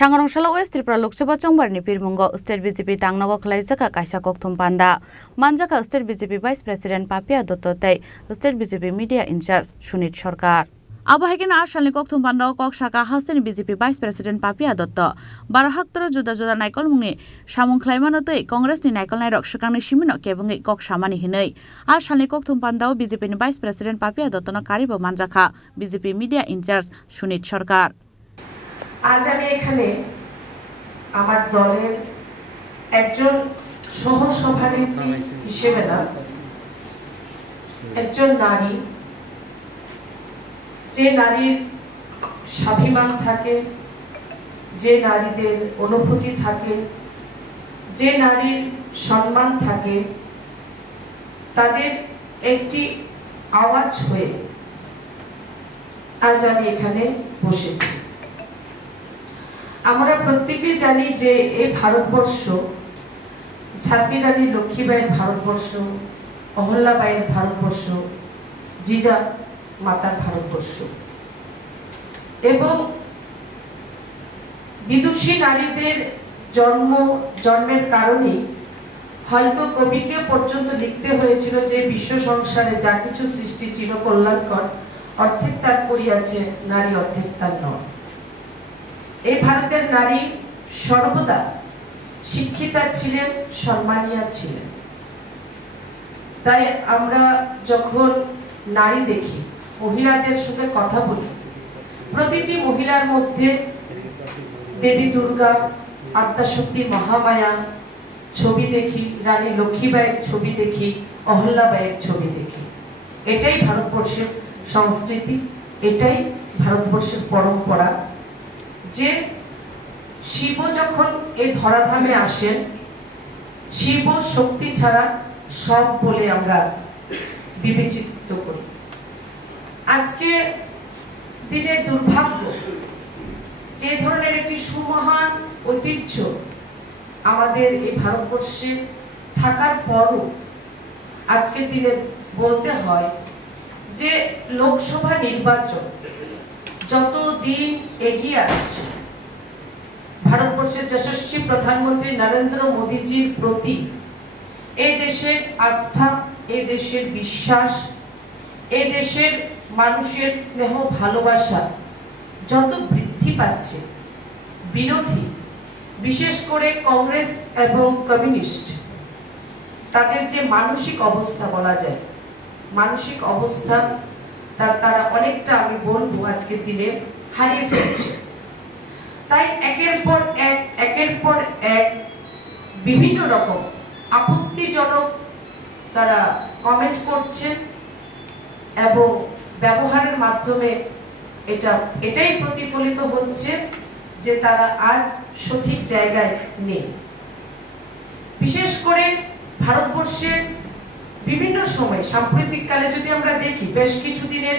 सांगरंशाला west Tripura Lok Sabha चंबारनि पिरमुंग state BJP तांगनगो खलाइजाका कायसा कक्थुम पान्दा मानजाका state BJP vice president Papiya Dutta तै state BJP media incharge Sunit Sarkar आबहायकेन आसालनि कक्थुम पान्दाव कक साका हास्टेनि BJP vice president Papiya Dutta 12 हाक्तर जुदा जुदा नायकल मुंनि सामुं खलायमानो तै कांग्रेसनि नायकल नायरक सकांनि सिमिनो केबुंगै कक सामानि हिनै आसालनि कक्थुम पान्दाव बीजेपीनि वाइस प्रेसिडेंट पापिया दत्तनो कारिबो मानजाका BJP media incharge Sunit Sarkar आज আমি এখানে আমার দলের একজন সহসভানেত্রী হিসেবে না একজন নারী যে নারীর স্বাভিমান থাকে যে নারীদের অনুভূতি থাকে যে নারীর সম্মান থাকে তাদের একটি আওয়াজ হয়ে আজ আমি এখানে বসেছি। আমরা প্রত্যেকেই জানি যে এই ভারতবর্ষ ঝাঁসি রানী লক্ষ্মীবাইয়ের ভারতবর্ষ, অহল্যাবাইয়ের ভারতবর্ষ, জিজা মাতার ভারতবর্ষ এবং বিদুষী নারীদের জন্মের কারণে হয়তো কবিকে পর্যন্ত লিখতে হয়েছিল যে বিশ্ব সংসারে যা কিছু সৃষ্টি চির কল্যাণকর অর্ধেক তার করিয়াছে নারী অর্ধেক তার নয়। এই ভারতের নারী সর্বদা শিক্ষিতা ছিলেন, সম্মানিয়া ছিলেন। তাই আমরা যখন নারী দেখি, মহিলাদের সঙ্গে কথা বলি, প্রতিটি মহিলার মধ্যে দেবী দুর্গা, আদ্যাশক্তি মহামায়া ছবি দেখি, রানী লক্ষ্মীবাইয়ের ছবি দেখি, অহল্যাবাইয়ের ছবি দেখি। এটাই ভারতবর্ষের সংস্কৃতি, এটাই ভারতবর্ষের পরম্পরা যে শিব যখন এই ধরাধামে আসেন, শিব শক্তি ছাড়া সব বলে আমরা বিবেচিত করি। আজকে দিনে দুর্ভাগ্য যে ধরনের একটি সুমহান ঐতিহ্য আমাদের এই ভারতবর্ষে থাকার পরও আজকের দিনে বলতে হয় যে লোকসভা নির্বাচন যত দিন এগিয়ে আসছে ভারতবর্ষের যশস্বী প্রধানমন্ত্রী নরেন্দ্র মোদীজির প্রতি এই দেশের আস্থা, এই দেশের বিশ্বাস, এই দেশের মানুষের স্নেহ ভালোবাসা যত বৃদ্ধি পাচ্ছে, বিরোধী বিশেষ করে কংগ্রেস এবং কমিউনিস্ট তাদের যে মানসিক অবস্থা বলা যায়, মানসিক অবস্থা তারা অনেকটা আমি বলবো আজকের দিনে হারিয়ে ফেলছে। তাই একের পর এক বিভিন্ন রকম আপত্তিজনক তারা কমেন্ট করছে এবং ব্যবহারের মাধ্যমে এটাই প্রতিফলিত হচ্ছে যে তারা আজ সঠিক জায়গায় নেই। বিশেষ করে ভারতবর্ষের বিভিন্ন সময় সাম্প্রতিককালে যদি আমরা দেখি, বেশ কিছুদিনের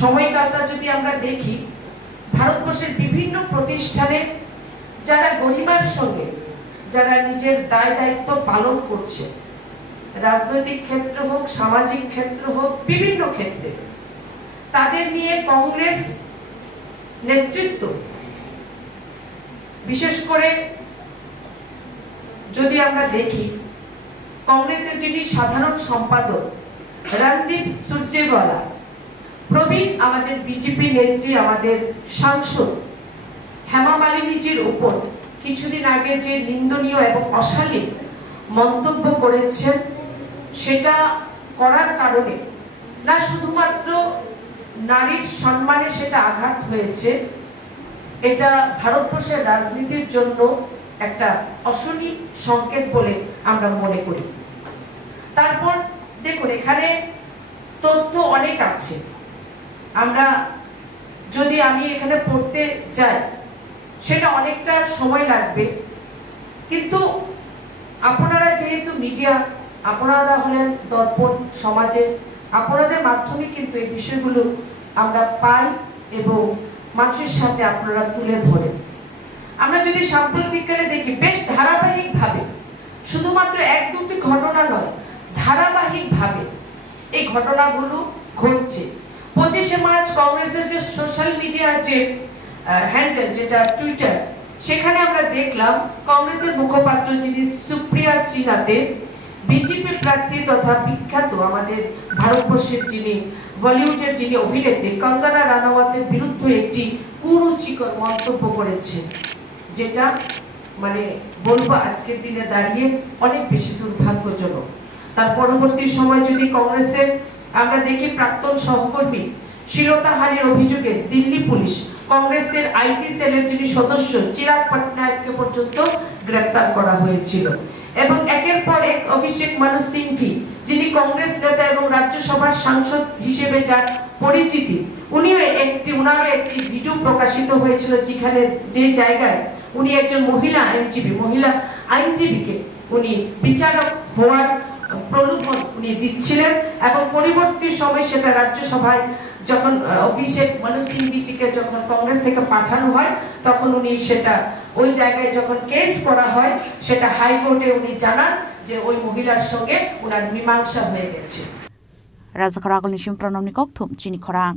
সময়কালটা যদি আমরা দেখি, ভারতবর্ষের বিভিন্ন প্রতিষ্ঠানে যারা গরিমার সঙ্গে যারা নিজের দায় দায়িত্ব পালন করছে, রাজনৈতিক ক্ষেত্র হোক, সামাজিক ক্ষেত্র হোক, বিভিন্ন ক্ষেত্রে তাদের নিয়ে কংগ্রেস নেতৃত্ব, বিশেষ করে যদি আমরা দেখি কংগ্রেসের যিনি সাধারণ সম্পাদক রণদীপ সুরজেওয়ালা, প্রবীণ আমাদের বিজেপি নেত্রী, আমাদের সাংসদ হেমা মালিনীজির উপর কিছুদিন আগে যে নিন্দনীয় এবং অশালীন মন্তব্য করেছেন, সেটা করার কারণে না শুধুমাত্র নারীর সম্মানে সেটা আঘাত হয়েছে, এটা ভারতবর্ষের রাজনীতির জন্য একটা অশনি সংকেত বলে আমরা মনে করি। তারপর দেখুন, এখানে তথ্য অনেক আছে, আমি এখানে পড়তে যাই সেটা অনেকটা সময় লাগবে, কিন্তু আপনারা যেহেতু মিডিয়া, আপনারা হলেন দর্পণ সমাজের, আপনাদের মাধ্যমে কিন্তু এই বিষয়গুলো আমরা পাই এবং মানুষের সামনে আপনারা তুলে ধরেন। আমরা যদি সাম্প্রতিককালে দেখি, বেশ ধারাবাহিকভাবে, শুধুমাত্র এক দুটি ঘটনা নয়, ধারাবাহিকভাবে এই ঘটনাগুলো ঘটছে। 25শে মার্চ কংগ্রেসের যে সোশ্যাল মিডিয়া যে হ্যান্ডেল যেটা টুইটার, সেখানে আমরা দেখলাম কংগ্রেসের মুখপাত্র যিনি সুপ্রিয়া শ্রীনাথের বিজেপি প্রার্থী তথা বিখ্যাত আমাদের ভারতবর্ষের যিনি বলিউডের যিনি অভিনেত্রী কঙ্গনা রানাওয়াতের বিরুদ্ধে একটি কুরুচিকর মন্তব্য করেছে, যেটা মানে বলবো আজকের দিনে দাঁড়িয়ে অনেক বেশি দুর্ভাগ্যজনক। তার পরবর্তী সময় যদি কংগ্রেসের আমরা দেখি প্রাক্তন সহকর্মী শ্লীলতাহানির অভিযোগে দিল্লি পুলিশ কংগ্রেসের আইটি সেলের যিনি সদস্য চিরাগ পটনায়ককে পর্যন্ত গ্রেফতার করা হয়েছিল। এবং একের পর এক অভিষেক মানু সিংভি যিনি কংগ্রেস নেতা এবং রাজ্যসভার সাংসদ হিসেবে যার পরিচিতি, উনারও একটি ভিডিও প্রকাশিত হয়েছিল যেখানে যে জায়গায় উনি একজন মহিলা আইনজীবীকে উনি বিচারক হওয়ার প্রলোভন উনি দিচ্ছিলেন এবং পরবর্তী সময় সেটা রাজ্যসভায় যখন অভিষেক মানু সিংভিজিকে যখন কংগ্রেস থেকে পাঠানো হয় তখন উনি সেটা ওই জায়গায় যখন কেস করা হয় সেটা হাইকোর্টে উনি জানান যে ওই মহিলার সঙ্গে ওনার মীমাংসা হয়ে গেছে। রাজাখরা আগলনি সিমপ্রনমনি ককথুম চিনি খরাং।